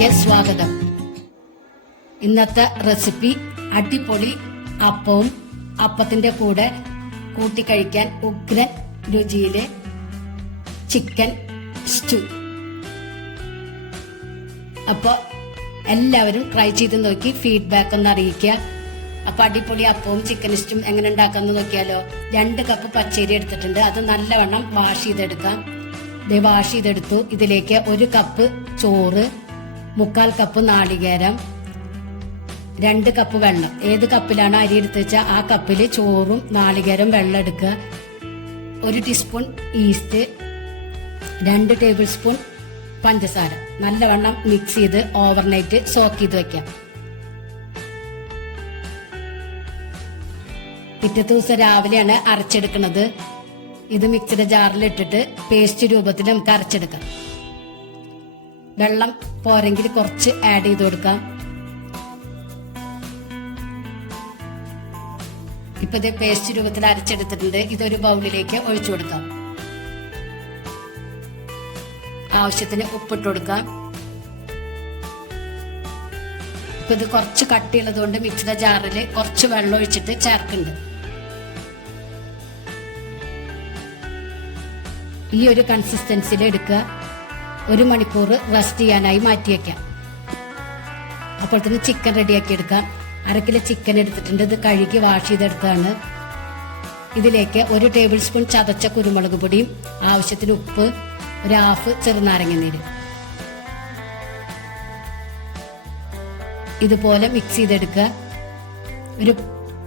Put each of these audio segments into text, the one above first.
ചാനലിലേക്ക് സ്വാഗതം. ഇന്നത്തെ റെസിപ്പി അടിപൊളി അപ്പവും അപ്പത്തിന്റെ കൂടെ കൂട്ടിക്കഴിക്കാൻ ഉഗ്രൻ രുചിയിലെ ചിക്കൻ സ്റ്റു. അപ്പോൾ എല്ലാവരും ട്രൈ ചെയ്ത് നോക്കി ഫീഡ്ബാക്ക് ഒന്ന് അറിയിക്കുക. അപ്പൊ അടിപൊളി അപ്പവും ചിക്കൻ സ്റ്റും എങ്ങനെ ഉണ്ടാക്കാന്ന് നോക്കിയാലോ? രണ്ട് കപ്പ് പച്ചരി എടുത്തിട്ടുണ്ട്. അത് നല്ലവണ്ണം വാഷ് ചെയ്തെടുക്കാം. വാഷ് ചെയ്തെടുത്തു. ഇതിലേക്ക് ഒരു കപ്പ് ചോറ് മുക്കാൽ കപ്പ് നാളികേരം രണ്ട് കപ്പ് വെള്ളം. ഏത് കപ്പിലാണ് അരി എടുത്ത് വെച്ചാൽ ആ കപ്പിൽ ചോറും നാളികേരം വെള്ളം എടുക്കുക ഒരു ടീസ്പൂൺ ഈസ്റ്റ് രണ്ട് ടേബിൾ സ്പൂൺ പഞ്ചസാര. നല്ലവണ്ണം മിക്സ് ചെയ്ത് ഓവർനൈറ്റ് സോക്ക് ചെയ്ത് വെക്കാം. പിറ്റത്തെ ദിവസം രാവിലെയാണ് അരച്ചെടുക്കുന്നത് ഇത് മിക്സിയുടെ ജാറിൽ ഇട്ടിട്ട് പേസ്റ്റ് രൂപത്തിൽ നമുക്ക് അരച്ചെടുക്കാം. വെള്ളം പോരെങ്കിൽ കുറച്ച് ആഡ് ചെയ്ത് കൊടുക്കാം. ഇപ്പൊ ഇത് പേസ്റ്റ് രൂപത്തിൽ അരച്ചെടുത്തിട്ടുണ്ട്. ഇതൊരു ബൗളിലേക്ക് ഒഴിച്ചു കൊടുക്കാം. ആവശ്യത്തിന് ഉപ്പിട്ട് കൊടുക്കാം. ഇപ്പൊ ഇത് കുറച്ച് കട്ടിയുള്ളത് കൊണ്ട് മിക്സിയുടെ ജാറിൽ കുറച്ച് വെള്ളം ഒഴിച്ചിട്ട് ചേർക്കുന്നുണ്ട്. ഈ ഒരു കൺസിസ്റ്റൻസിയിൽ എടുക്കുക. ഒരു മണിക്കൂർ റെസ്റ്റ് ചെയ്യാനായി മാറ്റി വെക്കാം. അപ്പോഴത്തേന് ചിക്കൻ റെഡിയാക്കി എടുക്കാം. അര കിലോ ചിക്കൻ എടുത്തിട്ടുണ്ട്. ഇത് കഴുകി വാഷ് ചെയ്തെടുത്താണ് ഇതിലേക്ക് ഒരു ടേബിൾ സ്പൂൺ ചതച്ച കുരുമുളക് പൊടിയും ആവശ്യത്തിന് ഉപ്പ് ഒരു ഹാഫ് ചെറുനാരങ്ങ നീര്. ഇതുപോലെ മിക്സ് ചെയ്തെടുക്കുക. ഒരു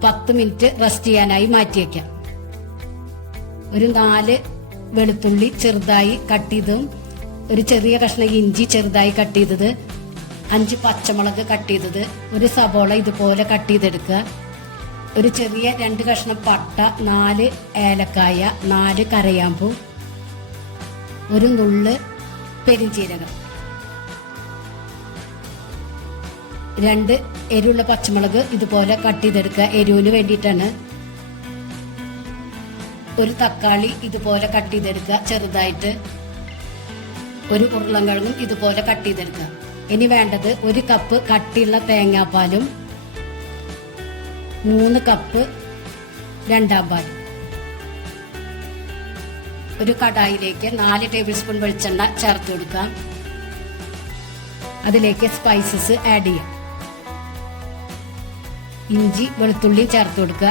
പത്ത് മിനിറ്റ് റെസ്റ്റ് ചെയ്യാനായി മാറ്റി വയ്ക്കാം ഒരു നാല് വെളുത്തുള്ളി ചെറുതായി കട്ട് ചെയ്തതും ഒരു ചെറിയ കഷ്ണം ഇഞ്ചി ചെറുതായി കട്ട് ചെയ്തത് അഞ്ച് പച്ചമുളക് കട്ട് ചെയ്തത് ഒരു സബോള ഇതുപോലെ കട്ട് ചെയ്തെടുക്കുക. ഒരു ചെറിയ രണ്ട് കഷ്ണം പട്ട നാല് ഏലക്കായ നാല് കരയാമ്പൂ ഒരു നുള്ള് പെരിഞ്ചീരകം രണ്ട് എരിവുള്ള പച്ചമുളക് ഇതുപോലെ കട്ട് ചെയ്തെടുക്കുക. എരിവിന് വേണ്ടിയിട്ടാണ്. ഒരു തക്കാളി ഇതുപോലെ കട്ട് ചെയ്തെടുക്കുക ചെറുതായിട്ട്. ഒരു ഉരുളൻകിഴങ്ങും ഇതുപോലെ കട്ട് ചെയ്തെടുക്കുക. ഇനി വേണ്ടത് ഒരു കപ്പ് കട്ടിയുള്ള തേങ്ങാപ്പാലും മൂന്ന് കപ്പ് രണ്ടാം പാൽ. ഒരു കടായിലേക്ക് നാല് ടേബിൾ സ്പൂൺ വെളിച്ചെണ്ണ ചേർത്ത് കൊടുക്കാം അതിലേക്ക് സ്പൈസസ് ആഡ് ചെയ്യാം ഇഞ്ചി വെളുത്തുള്ളി ചേർത്ത് കൊടുക്കുക.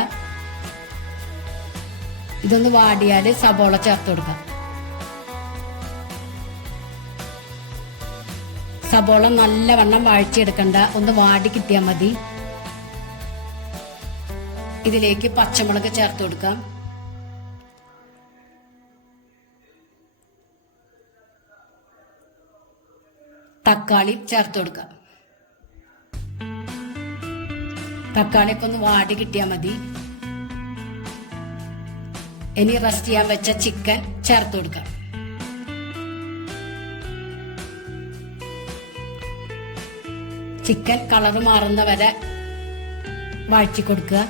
ഇതൊന്ന് വാടിയാൽ സബോള ചേർത്ത് കൊടുക്കാം സബോള നല്ലവണ്ണം വാഴ്ചയെടുക്കണ്ട ഒന്ന് വാടി കിട്ടിയാൽ മതി. ഇതിലേക്ക് പച്ചമുളക് ചേർത്ത് കൊടുക്കാം. തക്കാളി ചേർത്ത് കൊടുക്കാം. തക്കാളിയൊക്കെ ഒന്ന് വാടി കിട്ടിയാൽ മതി. ഇനി റസ്റ്റ് ചെയ്യാൻ വെച്ച ചിക്കൻ ചേർത്ത് കൊടുക്കാം. ചിക്കൻ കളറ് മാറുന്ന വരെ വാഴ്ച കൊടുക്കുക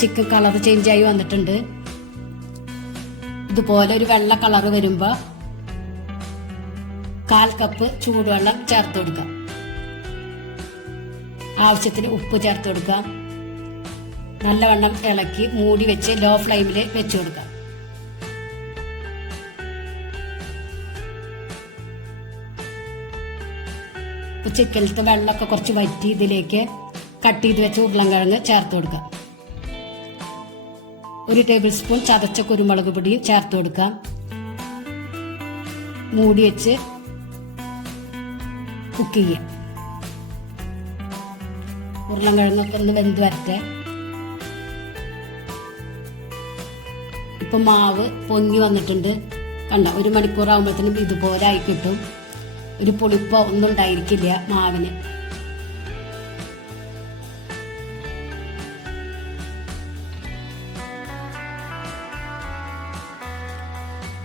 ചിക്കൻ കളർ ചേഞ്ച് ആയി വന്നിട്ടുണ്ട്. ഇതുപോലെ ഒരു വെള്ള കളർ വരുമ്പോ കാൽ കപ്പ് ചൂടുവെള്ളം ചേർത്ത് കൊടുക്കുക. ആവശ്യത്തിന് ഉപ്പ് ചേർത്ത് കൊടുക്കുക. നല്ലവണ്ണം ഇളക്കി മൂടി വെച്ച് ലോ ഫ്ലെയിമിൽ വെച്ച് കൊടുക്കാം ചിക്കനത്തെ വെള്ളമൊക്കെ കുറച്ച് വറ്റി ഇതിലേക്ക് കട്ട് ചെയ്ത് വെച്ച ഉരുളൻകിഴങ്ങ് ചേർത്ത് കൊടുക്കാം ഒരു ടേബിൾ സ്പൂൺ ചതച്ച കുരുമുളക് പൊടിയും ചേർത്ത് കൊടുക്കാം മൂടി വെച്ച് കുക്ക് ചെയ്യാം ഉരുളൻകിഴങ്ങൊക്കെ ഒന്ന് വെന്ത് വരട്ടെ. ഇപ്പൊ മാവ് പൊങ്ങി വന്നിട്ടുണ്ട്. കണ്ട ഒരു മണിക്കൂർ ആകുമ്പോഴത്തേനും ഇതുപോലെ ആയി കിട്ടും. ഒരു പുളിപ്പോ ഒന്നും ഉണ്ടായിരിക്കില്ല മാവിന്.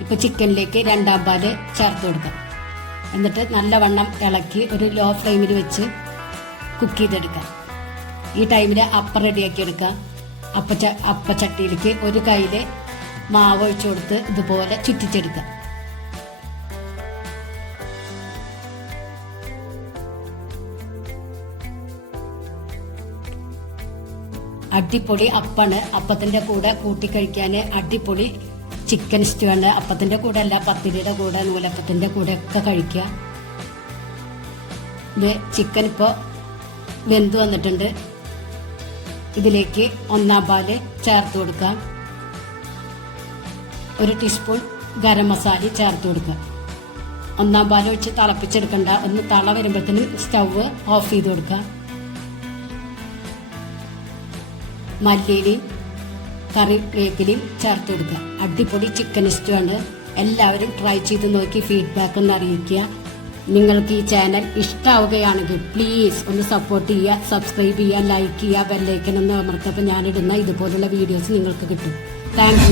ഇപ്പൊ ചിക്കനിലേക്ക് രണ്ടാം പാൽ ചേർത്ത് കൊടുക്കാം. എന്നിട്ട് നല്ലവണ്ണം ഇളക്കി ഒരു ലോ ഫ്ലെയിമിൽ വെച്ച് കുക്ക് ചെയ്തെടുക്കാം. ഈ ടൈമിൽ അപ്പം റെഡിയാക്കി എടുക്കാം. അപ്പ അപ്പച്ചട്ടിയിലേക്ക് ഒരു കയ്യിൽ മാവ് ഒഴിച്ചു കൊടുത്ത് ഇതുപോലെ ചുറ്റിച്ചെടുക്കാം. അടിപൊളി അപ്പാണ്. അപ്പത്തിന്റെ കൂടെ കൂട്ടി കഴിക്കാൻ അടിപൊളി ചിക്കൻ സ്റ്റൂ ആണ്. അപ്പത്തിന്റെ കൂടെ അല്ല പത്തിരിയുടെ കൂടെ നൂലപ്പത്തിന്റെ കൂടെ ഒക്കെ കഴിക്കുക. ചിക്കൻ ഇപ്പോ വെന്ത് വന്നിട്ടുണ്ട്. ഇതിലേക്ക് ഒന്നാം പാൽ ചേർത്ത് കൊടുക്കാം ഒരു ടീസ്പൂൺ ഗരം മസാല ചേർത്ത് കൊടുക്കുക. ഒന്നാം പാൽ ഒഴിച്ച് തിളപ്പിച്ചെടുക്കണ്ട. ഒന്ന് തള വരുമ്പോഴത്തേനും സ്റ്റൗവ് ഓഫ് ചെയ്ത് കൊടുക്കുക. മല്ലിയിലയും കറിവേപ്പിലയും ചേർത്തെടുക്കുക. അടിപൊളി ചിക്കൻ ഇഷ്ടമാണ് എല്ലാവരും ട്രൈ ചെയ്ത് നോക്കി ഫീഡ്ബാക്ക് ഒന്ന് അറിയിക്കുക. നിങ്ങൾക്ക് ഈ ചാനൽ ഇഷ്ടാവുകയാണെങ്കിൽ പ്ലീസ് ഒന്ന് സപ്പോർട്ട് ചെയ്യുക സബ്സ്ക്രൈബ് ചെയ്യുക ലൈക്ക് ചെയ്യുക ബെല്ലൈക്കൻ ഒന്ന് അമർത്തപ്പോൾ ഞാനിടുന്ന ഇതുപോലുള്ള വീഡിയോസ് നിങ്ങൾക്ക് കിട്ടും. താങ്ക്